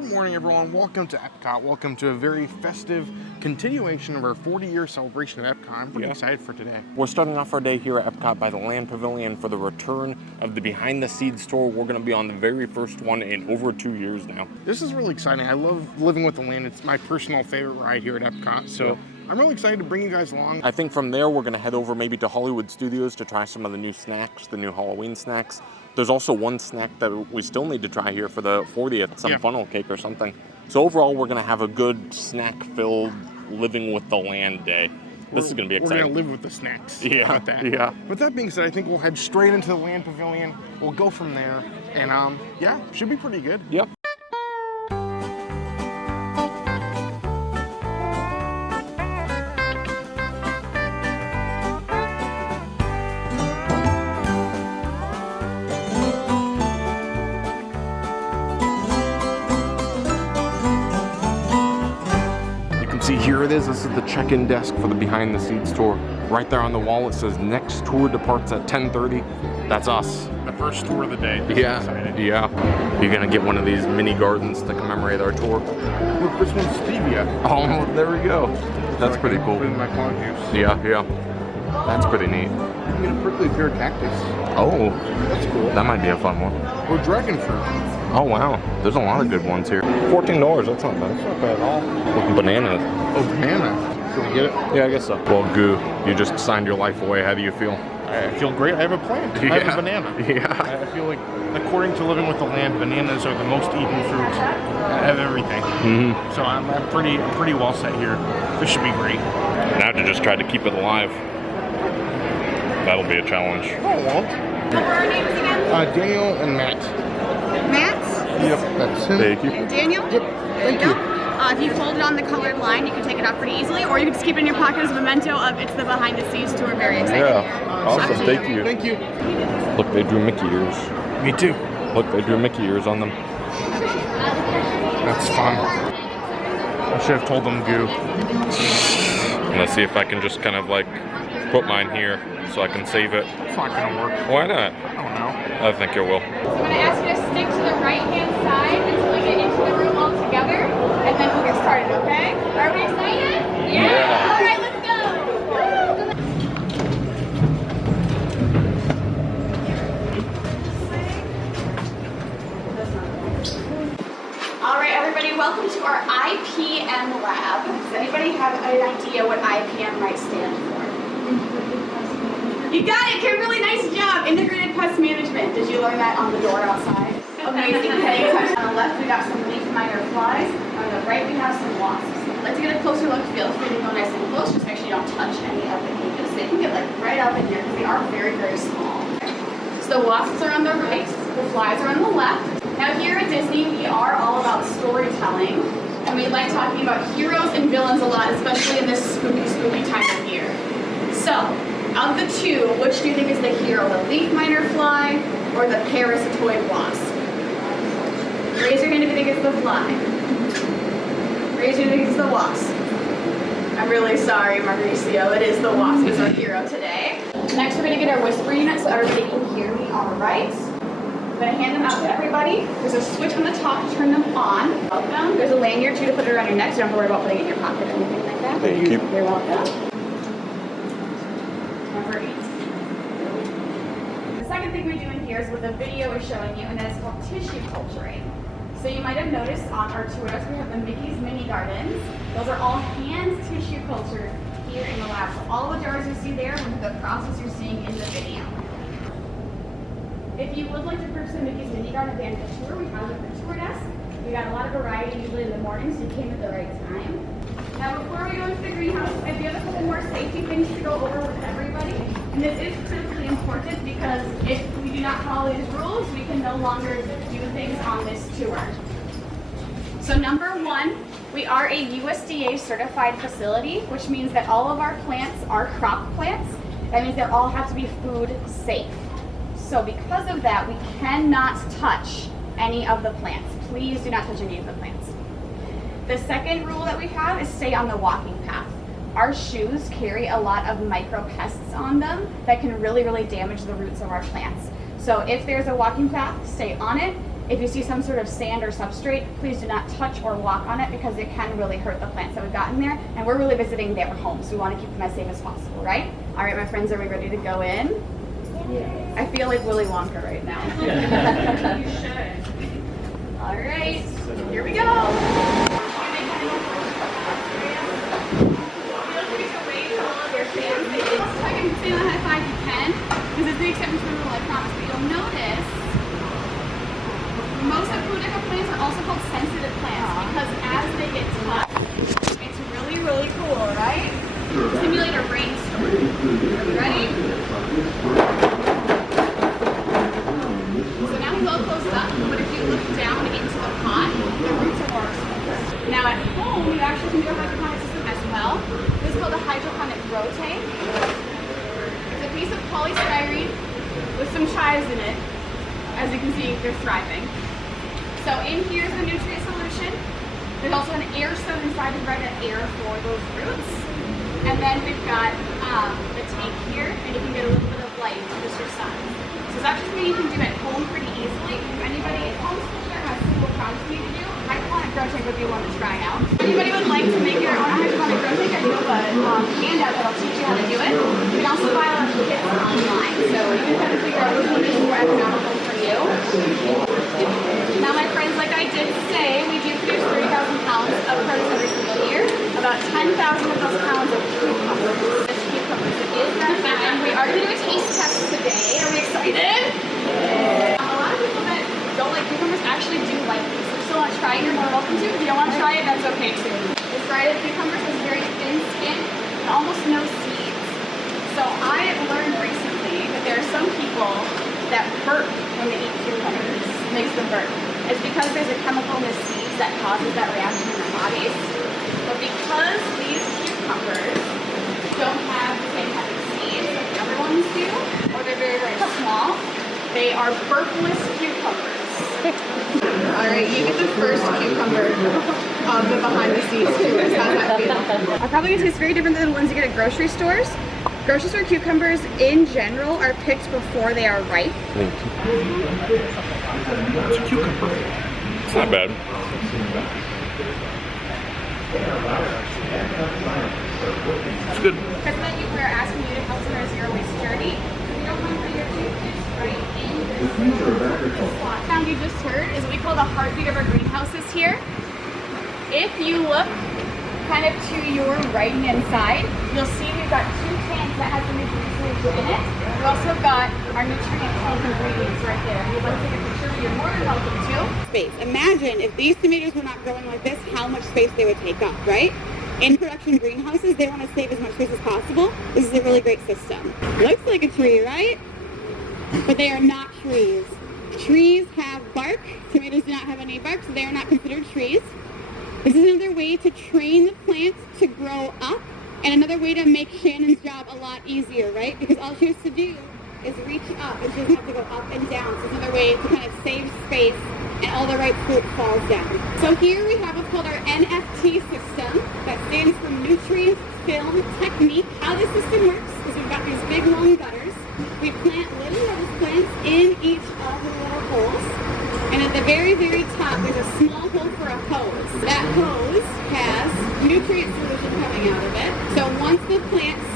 good morning, everyone. Welcome to Epcot. Welcome to a very festive continuation of our 40-year celebration of Epcot. I'm pretty excited for today. We're starting off our day here at Epcot by the Land Pavilion for the return of the Behind the Scenes tour. We're going to be on the very first one in over 2 years now. This is really exciting. I love living with the land. It's my personal favorite ride here at Epcot. So I'm really excited to bring you guys along. I think from there, we're going to head over maybe to Hollywood Studios to try some of the new snacks, the new Halloween snacks. There's also one snack that we still need to try here for the 40th, some funnel cake or something. So overall, we're going to have a good snack-filled living with the land day. This is going to be exciting. We're going to live with the snacks. Yeah, about that. yeah. With that being said, I think we'll head straight into the Land Pavilion. We'll go from there. And yeah, should be pretty good. Yep. See, here it is. This is the check-in desk for the Behind the Scenes tour. Right there on the wall, it says next tour departs at 10:30. That's us. The first tour of the day. Yeah. You're gonna get one of these mini gardens to commemorate our tour. Look, this one's stevia. Oh, there we go. That's pretty cool. Put in my clone juice. Yeah. That's pretty neat. I'm gonna prickly pear cactus. Oh, that's cool. That might be a fun one. Or dragon fruit. Oh wow, there's a lot of good ones here. $14, that's not bad. That's not bad at all. Look, bananas. Oh, banana. Can we get it? Yeah, I guess so. Well, Goo, you just signed your life away. How do you feel? I feel great. I have a plant. I have a banana. Yeah. I feel like, according to Living with the Land, bananas are the most eaten fruit of everything. So I'm pretty well set here. This should be great. Now to just try to keep it alive. That'll be a challenge. No, it won't. What were our names again? Daniel and Matt. Matt? Yep, that's him. Thank you. And Daniel? Yep, thank you. If you fold it on the colored line, you can take it out pretty easily, or you can just keep it in your pocket as a memento of it's the Behind the Scenes tour. Very exciting. Yeah, awesome. Thank you. Thank you. Look, they drew Mickey ears. Me too. Look, they drew Mickey ears on them. That's fun. I should have told them Goo. I'm gonna see if I can just kind of like put mine here so I can save it. It's not gonna work. Why not? I don't know. I think it will. I'm going to ask you to stick to the right-hand side until we get into the room all together, and then we'll get started, okay? Are we excited? Yeah! All right, let's go! All right, everybody, welcome to our IPM Lab. Does anybody have an idea what IPM might stand for? You got it, Kimberly, nice job. Integrated Pest Management. Did you learn that on the door outside? Amazing, paying attention. On the left, we got some leaf miner flies. On the right, we have some wasps. Let's get a closer look. Feel free to go nice and close. Just make sure you don't touch any of the cages. They can get like right up in here because they are very, very small. So the wasps are on the right, the flies are on the left. Now here at Disney, we are all about storytelling. And we like talking about heroes and villains a lot, especially in this spooky, spooky time of year. So, of the two, which do you think is the hero? The leaf miner fly or the parasitoid wasp? Raise your hand if you think it's the fly. Raise your hand if you think it's the wasp. I'm really sorry, Mauricio. It is the wasp is our hero today. Next, we're going to get our whispering unit so everybody can hear me all right. I'm going to hand them out to everybody. There's a switch on the top to turn them on. Welcome. There's a lanyard too to put it around your neck so you don't have to worry about putting it in your pocket or anything like that. Thank you. You're welcome. The second thing we do in here is what the video is showing you, and that is called tissue culturing. So you might have noticed on our tours we have the Mickey's Mini Gardens. Those are all hand tissue cultured here in the lab. So all the jars you see there are the process you're seeing in the video. If you would like to purchase a Mickey's Mini Garden at the end of the tour, we have it at the tour desk. We got a lot of variety usually in the morning, so you came at the right time. Now before we go into the greenhouse, I do have a couple more safety things to go over with everybody. And this is critically important because if we do not follow these rules, we can no longer do things on this tour. So number one, we are a USDA certified facility, which means that all of our plants are crop plants. That means they all have to be food safe. So because of that, we cannot touch any of the plants. Please do not touch any of the plants. The second rule that we have is stay on the walking path. Our shoes carry a lot of micropests on them that can really, really damage the roots of our plants. So if there's a walking path, stay on it. If you see some sort of sand or substrate, please do not touch or walk on it because it can really hurt the plants that we've got in there. And we're really visiting their homes, so we want to keep them as safe as possible, right? All right, my friends, are we ready to go in? Yeah. I feel like Willy Wonka right now. You should. All right, here we go. Say on high five you can, because it's the acceptance rule, I promise. But you'll notice most apotheca plants are also called sensitive plants because as they get touched, it's really, really cool, right? Simulate a rainstorm. Are you ready? So now he's all closed up, but if you look down into the pot, the roots are more exposed. Now at home, you actually can do a hydroponic system as well. This is called a hydroponic grow tank. Piece of polystyrene with some chives in it. As you can see, they're thriving. So in here is the nutrient solution. There's also an air stone inside to provide an air for those roots. And then we've got the tank here, and you can get a little bit of light from just your sun. So it's actually something you can do at home pretty easily. If anybody at home has simple projects you need to do, hydroponic grow tank would be one to try out. If anybody would like to make your own hydroponic grow tank, I do have a handout that'll teach you how to do it. You can also buy a lot of kits online, so you can kind of figure out which one is more economical for you. Now, my friends, like I did say, we do produce 30,000 pounds of produce every single year. About 10,000 of those pounds are cucumbers. This cucumbers, it is that time. We are going to do a taste test today. Are we excited? Yeah. A lot of people that don't like cucumbers actually do like these. If you still want to try it, you're more welcome to. If you don't want to try it, that's okay too. This dried cucumbers has very thin skin and almost no seeds. So I have learned recently that there are some people that burp when they eat cucumbers. It makes them burp. It's because there's a chemical in the seeds that causes that reaction in their bodies. But because these cucumbers don't have the same type of seeds like the other ones do, or they're very, very small, they are burpless cucumbers. Alright, you get the first cucumber of the behind the scenes tours. How's that feel? Are probably going to taste very different than the ones you get at grocery stores. Grocery store cucumbers in general are picked before they are ripe. It's a cucumber. It's not bad. It's good. President, we are asking you to help us in our zero waste journey. If you don't mind for your toothpaste right in the sound you just heard is what we call the heartbeat of our greenhouses here. If you look kind of to your right-hand side, you'll see we've got two cans that have the nutrient solution in it. We've also got our nutrient health ingredients right there. If you'd like to take a picture, you're more than welcome to. Space. Imagine if these tomatoes were not growing like this, how much space they would take up, right? In production greenhouses, they want to save as much space as possible. This is a really great system. Looks like a tree, right? But they are not trees. Trees have bark. Tomatoes do not have any bark, so they are not considered trees. This is another way to train the plants to grow up, and another way to make Shannon's job a lot easier, right? Because all she has to do is reach up, and she doesn't have to go up and down. So it's another way to kind of save space, and all the right fruit falls down. So here we have what's called our NFT system, that stands for Nutrient Film Technique. How this system works is we've got these big long gutters. We plant little lettuce plants in each of the little holes. And at the very, very top, there's a small hole for a hose. That hose has nutrient solution coming out of it. So once the plants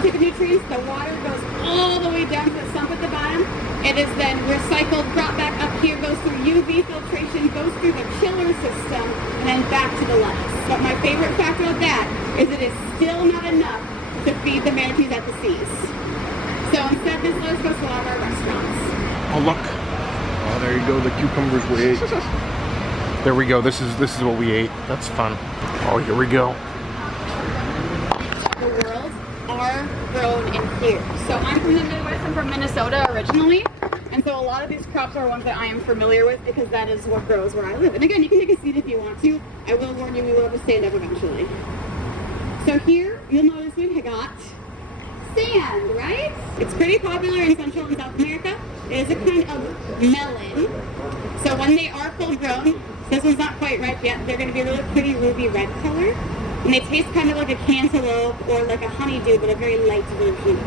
take the nutrients, the water goes all the way down to the sump at the bottom. It is then recycled, brought back up here, goes through UV filtration, goes through the chiller system, and then back to the lettuce. But my favorite factor of that is it is still not enough to feed the manatees at the seas. So instead, this lettuce goes to all of our restaurants. Oh, look. Oh, there you go, the cucumbers we ate. There we go, this is what we ate. That's fun. Oh, here we go. The world are grown in here. So I'm from the Midwest, I'm from Minnesota originally. And so a lot of these crops are ones that I am familiar with because that is what grows where I live. And again, you can take a seat if you want to. I will warn you, we will have to stand up eventually. So here, you'll notice we've got sand, right? It's pretty popular in Central and South America. It is a kind of melon. So when they are full grown, this one's not quite ripe yet, they're going to be a really pretty ruby red color. And they taste kind of like a cantaloupe or like a honeydew, but a very light version.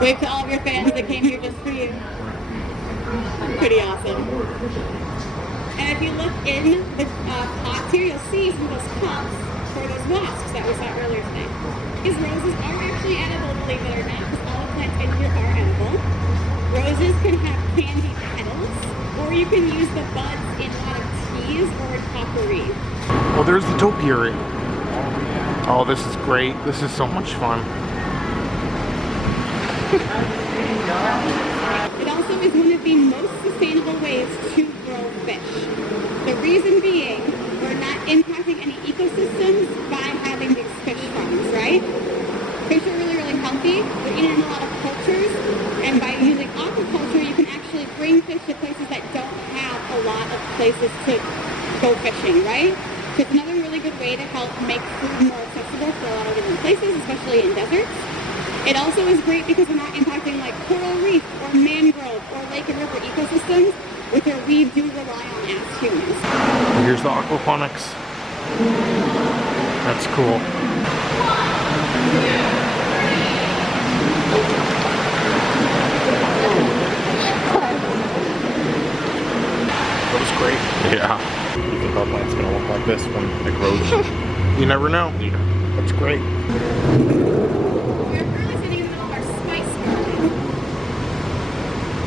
Wave to all of your fans that came here just for you. Pretty awesome. And if you look in the pots here, you'll see some of those cups for those wasps that we saw earlier today. These roses are actually edible, believe it or not, because all the plants in here are edible. Roses can have candy petals, or you can use the buds in a lot of teas or in potpourri. Well, there's the topiary. Oh, this is great. This is so much fun. It also is one of the most sustainable ways to grow fish. The reason being, we're not impacting any ecosystems by having these fish farms, right? Fish are really, really healthy. We're eating in a lot of cultures, and by using aquaculture, you can actually bring fish to places that don't have a lot of places to go fishing, right? So it's another really good way to help make food more accessible for a lot of different places, especially in deserts. It also is great because we're not impacting like coral reef or mangrove or lake and river ecosystems, which we do rely on as humans. Here's the aquaponics. That's cool. That was great. Yeah. You think our plant's gonna look like this when it grows? You never know. Yeah. That's great. We're currently sitting in the middle of our spice garden.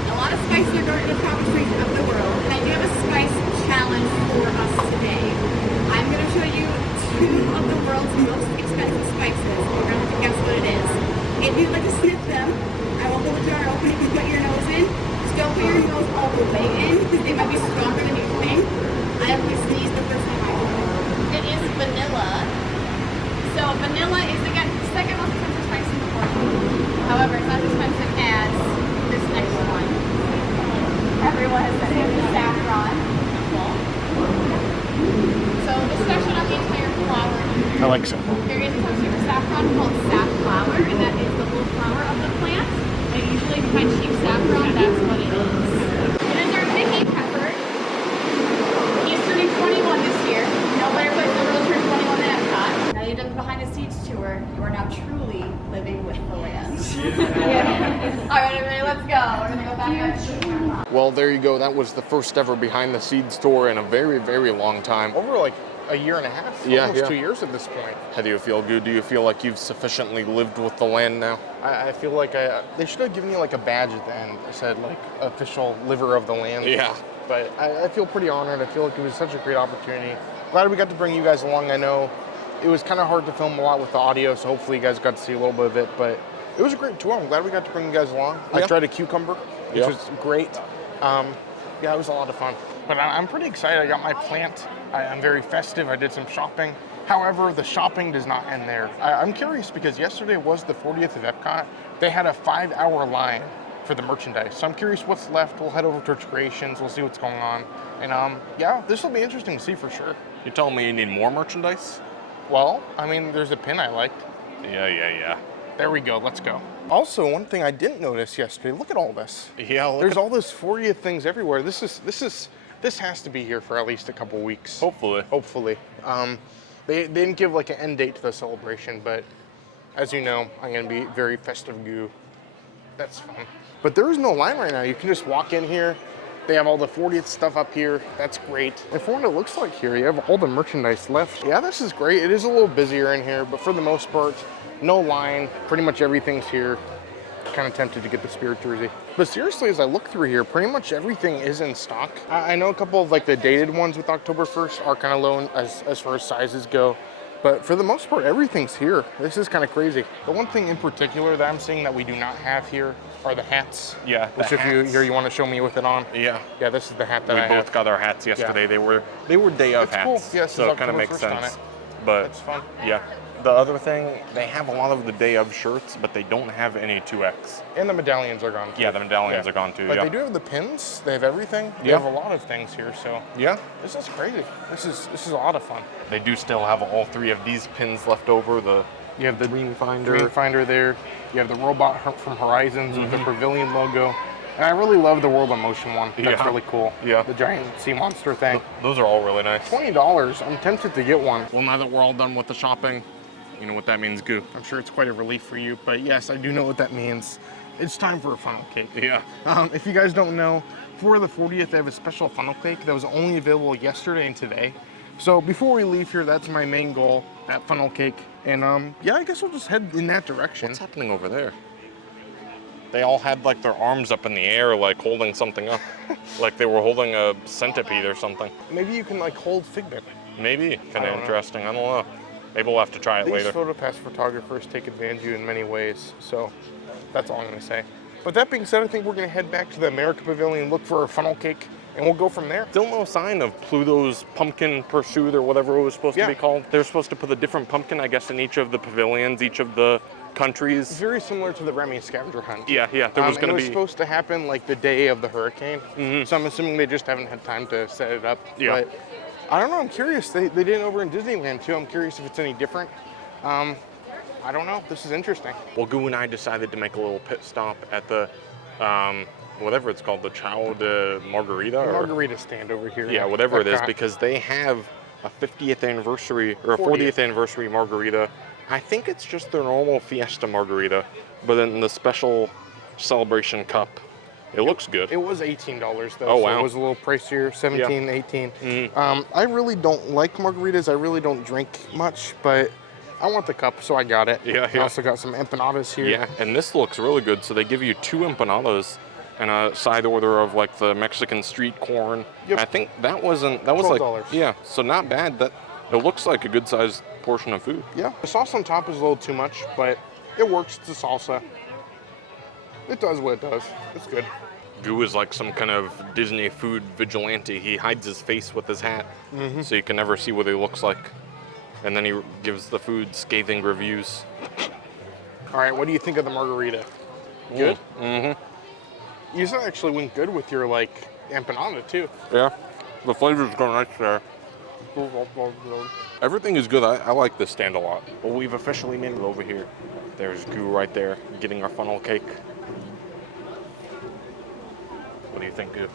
A lot of spices are grown in the provinces of the world, and I do have a spice challenge for us today. I'm going to show you 2 of the world's most expensive spices. We're going to have to guess what it is. If you'd like to sniff them, I will hold the jar open. You can put your nose in. Just don't put your nose all the way in because they might be stronger than you think. I actually sneezed the first time I opened it. It is vanilla. So vanilla is, again, the second most expensive spice in the world. However, it's not as expensive as this next one. Everyone has said it. Saffron. So the special on the entire flower. I like saffron. There is a type of saffron called safflower, and that is the little flower of the plant. And usually if you find cheap saffron, that's what it is. It is our Mickey pepper. He's turning 21 this year. No better place than to turn 21 in Epcot. Now you've done the behind the scenes tour. You are now truly living with the land. Yeah. All right, everybody, let's go. We're gonna go back up. Well, there you go. That was the first ever behind the scenes tour in a very, very long time. Over like a year and a half, almost 2 years at this point. How do you feel, Goo? Do you feel like you've sufficiently lived with the land now? I feel like they should have given you like a badge at the end that said like official liver of the land. Yeah. But I feel pretty honored. I feel like it was such a great opportunity. Glad we got to bring you guys along. I know it was kind of hard to film a lot with the audio, so hopefully you guys got to see a little bit of it. But it was a great tour. I'm glad we got to bring you guys along. I tried a cucumber, which was great. Yeah, it was a lot of fun. But I'm pretty excited. I got my plant. I'm very festive. I did some shopping. However, the shopping does not end there. I'm curious because yesterday was the 40th of Epcot. They had a 5-hour line for the merchandise. So I'm curious what's left. We'll head over to Torch Creations. We'll see what's going on. And yeah, this will be interesting to see for sure. You telling me you need more merchandise? Well, I mean, there's a pin I liked. Yeah. There we go. Let's go. Also, one thing I didn't notice yesterday, look at all this. Yeah, There's all those 40th things everywhere. This has to be here for at least a couple weeks. Hopefully. They didn't give like an end date to the celebration, but as you know, I'm gonna be very festive Goo. That's fun. But there is no line right now. You can just walk in here. They have all the 40th stuff up here. That's great. And for what it looks like here, you have all the merchandise left. Yeah, this is great. It is a little busier in here, but for the most part, no line. Pretty much everything's here. Kind of tempted to get the Spirit jersey. But seriously, as I look through here, pretty much everything is in stock. I know a couple of like the dated ones with October 1st are kind of low as far as sizes go. But for the most part, everything's here. This is kind of crazy. The one thing in particular that I'm seeing that we do not have here are the hats. Yeah, which if you want to show me with it on. Yeah. Yeah, this is the hat that we both got our hats yesterday. Yeah. They were day of hats. Cool. Yeah, so it kind of makes sense. But that's fun. Yeah. The other thing, they have a lot of the day of shirts, but they don't have any 2X. And the medallions are gone too. Yeah, the medallions are gone too. But they do have the pins. They have everything. They have a lot of things here. So yeah, this is crazy. This is a lot of fun. They do still have all 3 of these pins left over. You have the Dream Finder there. You have the robot from Horizons with the Pavilion logo. And I really love the World of Motion one. That's really cool. Yeah. The giant sea monster thing. Those are all really nice. $20. I'm tempted to get one. Well, now that we're all done with the shopping, you know what that means, Goo. I'm sure it's quite a relief for you, but yes, I do know what that means. It's time for a funnel cake. Yeah. If you guys don't know, for the 40th, they have a special funnel cake that was only available yesterday and today. So before we leave here, that's my main goal, that funnel cake. And yeah, I guess we'll just head in that direction. What's happening over there? They all had like their arms up in the air, like holding something up. Like they were holding a centipede or something. Maybe you can like hold Figment. Maybe. Kind of interesting. I don't know. Maybe we'll have to try it later. These PhotoPass photographers take advantage of you in many ways. So that's all I'm going to say. But that being said, I think we're going to head back to the America Pavilion, look for a funnel cake, and we'll go from there. Still no sign of Pluto's pumpkin pursuit or whatever it was supposed to be called. They were supposed to put a different pumpkin, I guess, in each of the pavilions, each of the countries. Very similar to the Remy scavenger hunt. Yeah. There was going to be. It was supposed to happen like the day of the hurricane. So I'm assuming they just haven't had time to set it up. Yeah. But I don't know. I'm curious. They did it over in Disneyland too. I'm curious if it's any different. I don't know. This is interesting. Well, Goo and I decided to make a little pit stop at the, whatever it's called, the Chow de Margarita? Margarita stand over here. Yeah, whatever it is, Epcot. because they have a 50th anniversary, or a 40th anniversary margarita. I think it's just their normal Fiesta margarita, but in the special celebration cup. It looks good. It was $18 though. Oh, so wow. it was a little pricier, 17, 18. I really don't like margaritas. I really don't drink much, but I want the cup, so I got it. Yeah. I also got some empanadas here. Yeah, and this looks really good. So they give you 2 empanadas and a side order of like the Mexican street corn. Yep. I think that was like, $12. yeah, so not bad. That it looks like a good sized portion of food. Yeah. The sauce on top is a little too much, but it works. It's a salsa. It does what it does. It's good. Goo is like some kind of Disney food vigilante. He hides his face with his hat, so you can never see what he looks like. And then he gives the food scathing reviews. All right, what do you think of the margarita? Good? You said it actually went good with your, like, empanada, too. Yeah, the flavors go nice there. Everything is good. I like this stand a lot. Well, we've officially made it over here. There's Goo right there getting our funnel cake. What do you think, Goo?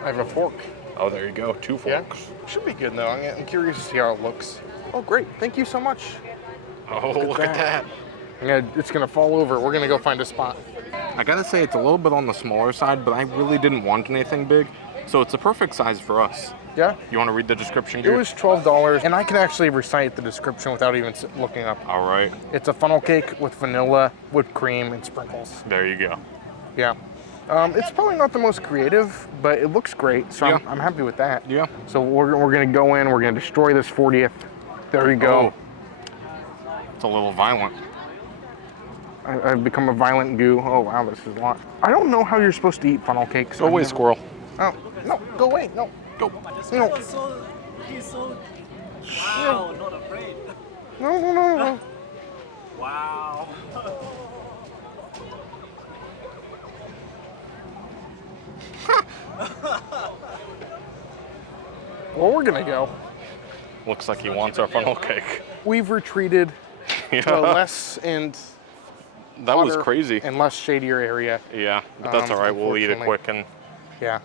I have a fork. Oh, there you go. 2 Yeah? forks. Should be good, though. I'm curious to see how it looks. Oh, great. Thank you so much. Oh, look at that. It's going to fall over. We're going to go find a spot. I gotta say, it's a little bit on the smaller side, but I really didn't want anything big. So it's a perfect size for us. Yeah? You want to read the description, It Goo? was $12, and I can actually recite the description without even looking up. All right. It's a funnel cake with vanilla, whipped cream, and sprinkles. There you go. Yeah. It's probably not the most creative, but it looks great, so Yeah. I'm happy with that. Yeah. So we're going to go in, we're going to destroy this 40th. There you go. Oh. It's a little violent. I've become a violent Goo. Oh, wow, this is a lot. I don't know how you're supposed to eat funnel cakes. Go away, squirrel. Oh, no, go away. No, Go. no. He's so, wow, not afraid. No. Wow. Well, we're going to go. Looks like he wants our funnel cake. We've retreated to a less and That was hotter crazy. and less shadier area. Yeah, but that's all right. We'll eat it quick and Yeah.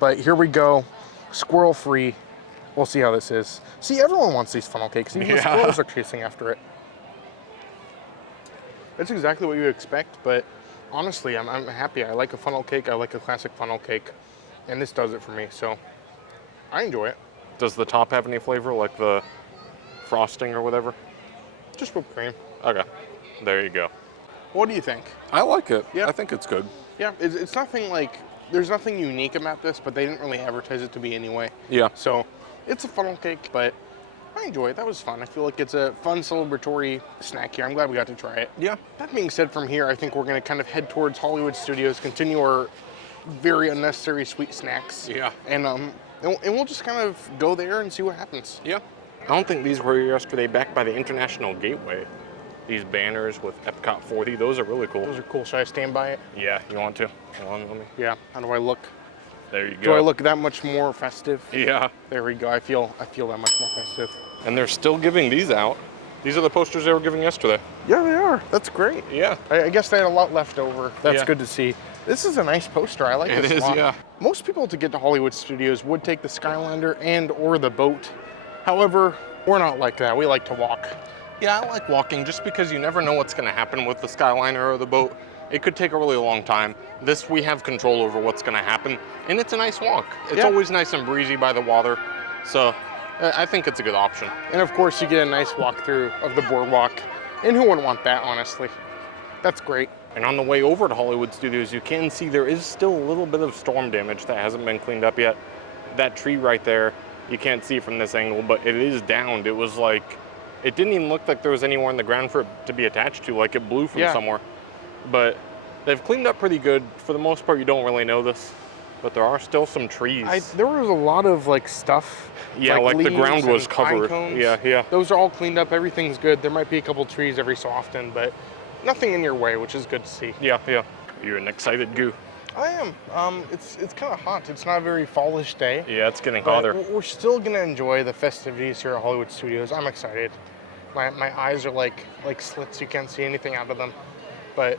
But here we go, squirrel free. We'll see how this is. See, everyone wants these funnel cakes. Even the squirrels are chasing after it. That's exactly what you expect, but honestly, I'm happy. I like a funnel cake. I like a classic funnel cake, and this does it for me, so I enjoy it. Does the top have any flavor, like the frosting or whatever? Just whipped cream. Okay, there you go. What do you think? I like it. Yeah. I think it's good. Yeah, it's nothing like, there's nothing unique about this, but they didn't really advertise it to be anyway. Yeah. So it's a funnel cake, but I enjoy it. That was fun. I feel like it's a fun celebratory snack here. I'm glad we got to try it. Yeah. That being said, from here, I think we're going to kind of head towards Hollywood Studios, continue our very unnecessary sweet snacks. Yeah. And we'll just kind of go there and see what happens. Yeah. I don't think these were yesterday, back by the International Gateway. These banners with Epcot 40, those are really cool. Those are cool. Should I stand by it? Yeah, you want to? Hold on, let me. Yeah. How do I look? There you go. Do I look that much more festive? Yeah. There we go. I feel that much more festive. And they're still giving these out. These are the posters they were giving yesterday. Yeah, they are. That's great. Yeah. I guess they had a lot left over. That's Yeah. good to see. This is a nice poster. I like It this is, a lot. yeah. Most people to get to Hollywood Studios would take the Skylander and or the boat. However, we're not like that. We like to walk. Yeah, I like walking just because you never know what's going to happen with the Skyliner or the boat. it could take a really long time. This, we have control over what's gonna happen, and it's a nice walk. It's always nice and breezy by the water, so I think it's a good option. And of course you get a nice walkthrough of the boardwalk, and who wouldn't want that, honestly? That's great. And on the way over to Hollywood Studios, you can see there is still a little bit of storm damage that hasn't been cleaned up yet. That tree right there, you can't see from this angle, but it is downed. It was like, it didn't even look like there was anywhere on the ground for it to be attached to, like it blew from somewhere. But they've cleaned up pretty good. For the most part, you don't really know this, but there are still some trees. There was a lot of like stuff. Yeah, like the ground was covered. Yeah. Those are all cleaned up. Everything's good. There might be a couple trees every so often, but nothing in your way, which is good to see. Yeah. You're an excited Goo. I am. It's kind of hot. It's not a very fallish day. Yeah, it's getting hotter. We're still gonna enjoy the festivities here at Hollywood Studios. I'm excited. My eyes are like slits. You can't see anything out of them, but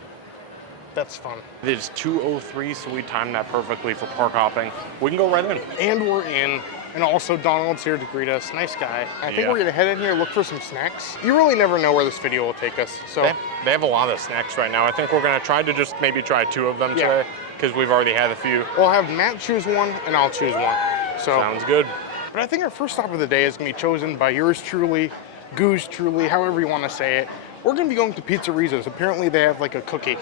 that's fun. It is 2:03, so we timed that perfectly for park hopping. We can go right in. And we're in. And also Donald's here to greet us. Nice guy. I think we're gonna head in here, look for some snacks. You really never know where this video will take us. So they have a lot of snacks right now. I think we're gonna try to just maybe try 2 of them today, because we've already had a few. We'll have Matt choose one and I'll choose one. So sounds good. But I think our first stop of the day is gonna be chosen by yours truly, Goo's truly, however you wanna say it. We're gonna be going to Pizzerizza's. Apparently they have like a cookie.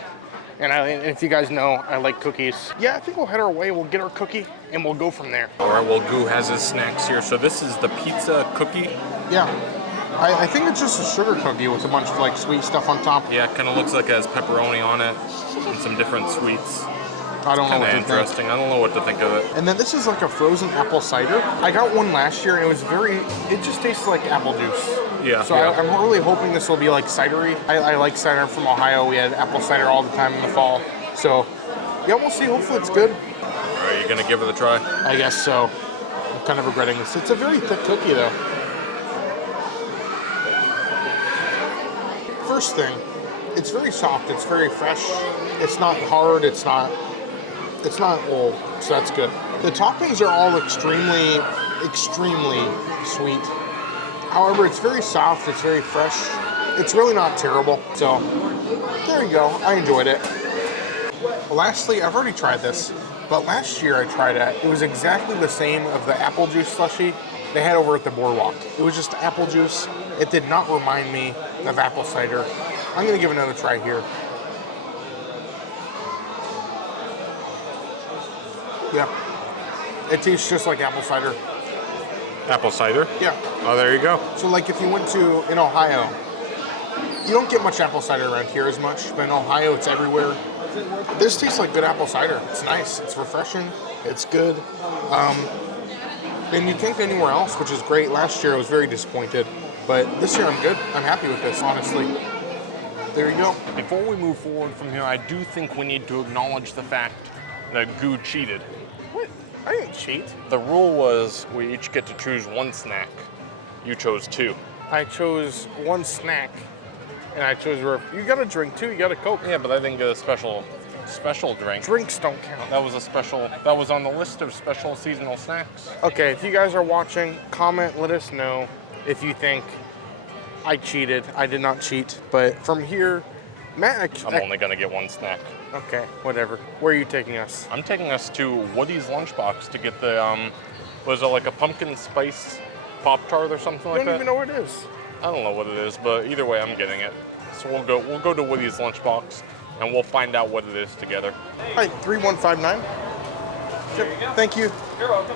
And if you guys know, I like cookies. Yeah, I think we'll head our way, we'll get our cookie, and we'll go from there. All right, well, Goo has his snacks here. So this is the pizza cookie? Yeah. I think it's just a sugar cookie with a bunch of like sweet stuff on top. Yeah, it kind of looks like it has pepperoni on it and some different sweets. I don't know what to think. Interesting. I don't know what to think of it. And then this is like a frozen apple cider. I got one last year and it just tastes like apple juice. Yeah. So I'm really hoping this will be like cidery. I like cider from Ohio. We had apple cider all the time in the fall. So yeah, we'll see. Hopefully it's good. All right, you gonna give it a try? I guess so. I'm kind of regretting this. It's a very thick cookie though. First thing, it's very soft. It's very fresh. It's not hard. It's not old, so that's good. The toppings are all extremely sweet. However, it's very soft, it's very fresh. It's really not terrible. So, there you go, I enjoyed it. Lastly, I've already tried this, but last year I tried it. It was exactly the same of the apple juice slushie they had over at the boardwalk. It was just apple juice. It did not remind me of apple cider. I'm gonna give it another try here. Yeah, it tastes just like apple cider. Apple cider? Yeah. Oh, there you go. So like if you went in Ohio, you don't get much apple cider around here as much, but in Ohio it's everywhere. This tastes like good apple cider. It's nice, it's refreshing, it's good. And you can't get anywhere else, which is great. Last year I was very disappointed, but this year I'm good. I'm happy with this, honestly. There you go. Before we move forward from here, I do think we need to acknowledge the fact that Goo cheated. What? I didn't cheat. The rule was we each get to choose one snack. You chose 2. I chose one snack, and I chose you got a drink too. You got a Coke. Yeah, but I didn't get a special drink. Drinks don't count. That was on the list of special seasonal snacks. Okay, if you guys are watching, comment. Let us know if you think I cheated. I did not cheat, but from here, Matt. I'm only gonna get one snack. Okay, whatever. Where are you taking us? I'm taking us to Woody's Lunchbox to get the, was it like a pumpkin spice Pop-Tart or something like that? I don't even know what it is. I don't know what it is, but either way, I'm getting it. So we'll go to Woody's Lunchbox, and we'll find out what it is together. All right, 3159. Yep, thank you. You're welcome.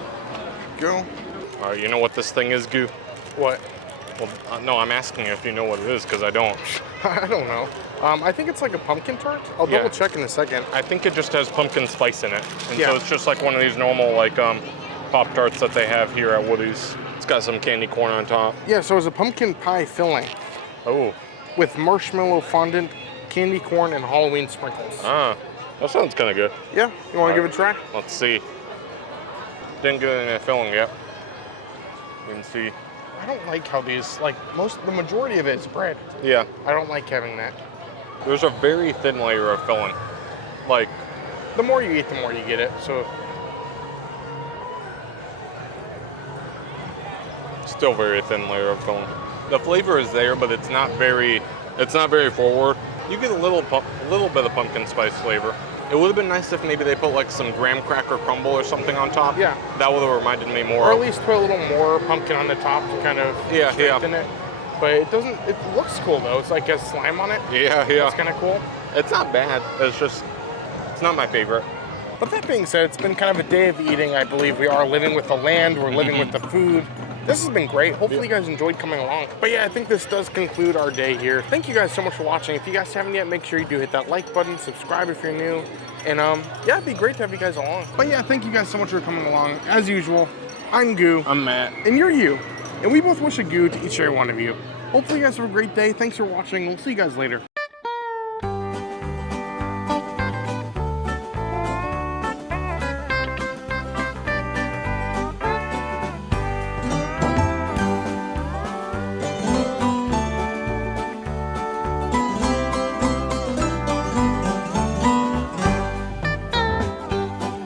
Go. All right, you know what this thing is, Goo? What? Well, no, I'm asking you if you know what it is, because I don't. I don't know. I think it's like a pumpkin tart. I'll double check in a second. I think it just has pumpkin spice in it. And so it's just like one of these normal like Pop-Tarts that they have here at Woody's. It's got some candy corn on top. Yeah, so it's a pumpkin pie filling. Oh. With marshmallow fondant, candy corn, and Halloween sprinkles. Ah, that sounds kind of good. Yeah, you want to give it a try? Let's see. Didn't get any filling yet. You can see. I don't like how these, the majority of it is bread. Yeah. I don't like having that. There's a very thin layer of filling. The more you eat, the more you get it, so. Still very thin layer of filling. The flavor is there, but it's not very forward. You get a little bit of pumpkin spice flavor. It would have been nice if maybe they put like some graham cracker crumble or something on top. Yeah. That would have reminded me more. Or at least put a little more pumpkin on the top to kind of strengthen it. But it doesn't, it looks cool though. It's like has slime on it. Yeah. It's kind of cool. It's not bad. It's not my favorite. But that being said, it's been kind of a day of eating. I believe we are living with the land. We're living with the food. This has been great. Hopefully you guys enjoyed coming along. But yeah, I think this does conclude our day here. Thank you guys so much for watching. If you guys haven't yet, make sure you do hit that like button, subscribe if you're new. And yeah, it'd be great to have you guys along. But yeah, thank you guys so much for coming along. As usual, I'm Goo. I'm Matt. And you're you. And we both wish a goo to each and every one of you. Hopefully you guys have a great day. Thanks for watching. We'll see you guys later.